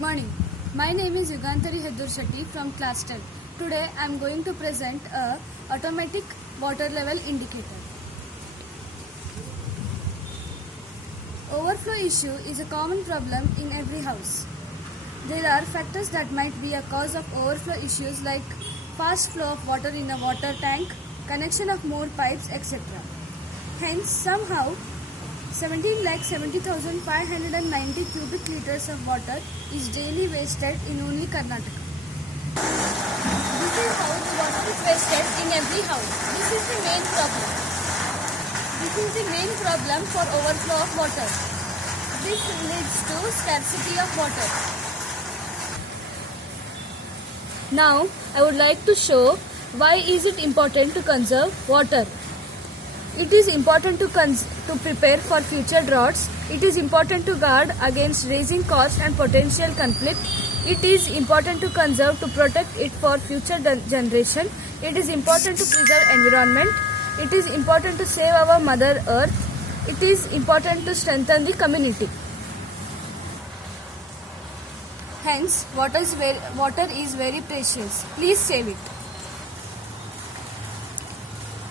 Good morning. My name is Yugantari Heddur Shetty from class 10. Today I am going to present a automatic water level indicator. Overflow issue is a common problem in every house. There are factors that might be a cause of overflow issues like fast flow of water in a water tank, connection of more pipes, etc. Hence, somehow 17,70,590 cubic liters of water is daily wasted in only Karnataka. This is how the water is wasted in every house. This is the main problem. This is the main problem for overflow of water. This leads to scarcity of water. Now, I would like to show why is it important to conserve water. It is important to prepare for future droughts. It is important to guard against raising cost and potential conflict. It is important to conserve to protect it for future generation. It is important to preserve environment. It is important to save our Mother Earth. It is important to strengthen the community. Hence, water is very precious. Please save it.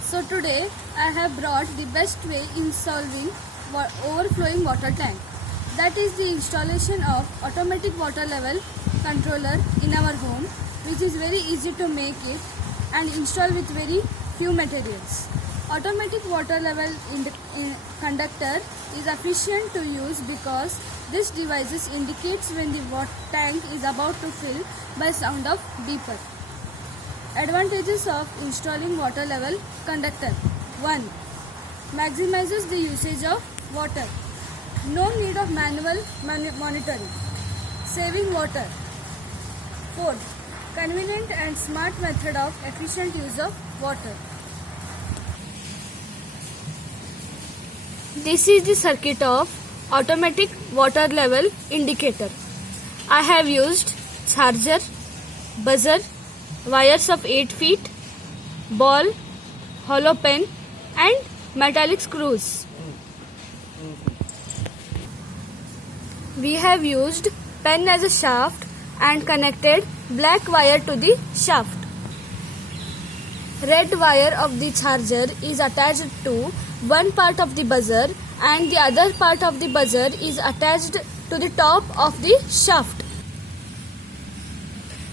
So today I have brought the best way in solving overflowing water tank. That is the installation of automatic water level controller in our home, which is very easy to make it and install with very few materials. Automatic water level conductor is efficient to use because this device indicates when the water tank is about to fill by sound of beeper. Advantages of installing water level conductor. 1. Maximizes the usage of water. No need of manual monitoring. Saving water. 4. Convenient and smart method of efficient use of water. This is the circuit of automatic water level indicator. I have used charger, buzzer, wires of 8 feet, ball, hollow pen and metallic screws. We have used pen as a shaft and connected black wire to the shaft. Red wire of the charger is attached to one part of the buzzer and the other part of the buzzer is attached to the top of the shaft.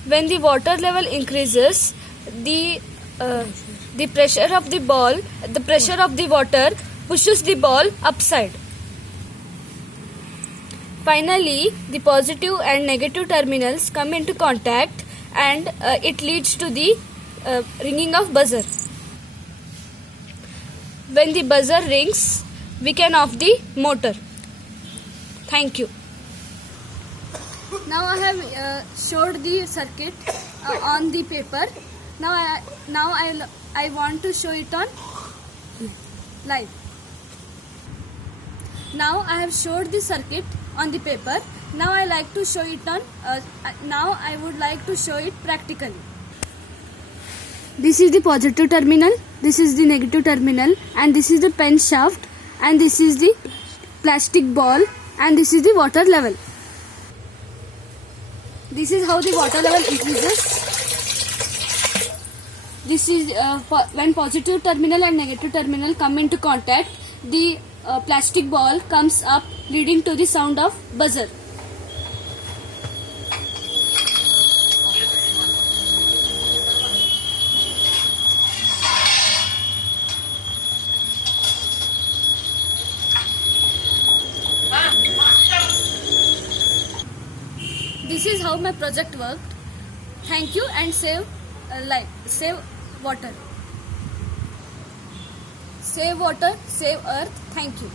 When the water level increases, the pressure of the water pushes the ball upside. Finally, the positive and negative terminals come into contact and it leads to the ringing of buzzer. When the buzzer rings, we can off the motor. Thank you. Now I have showed the circuit on the paper. Now I want to show it on live. Now I have showed the circuit on the paper. Now I like to show it on. Now I would like to show it practically. This is the positive terminal. This is the negative terminal, and this is the pen shaft, and this is the plastic ball, and this is the water level. This is how the water level increases. This is when positive terminal and negative terminal come into contact, the plastic ball comes up leading to the sound of buzzer. This is how my project worked. Thank you and save life, save water. Save water, save earth. Thank you.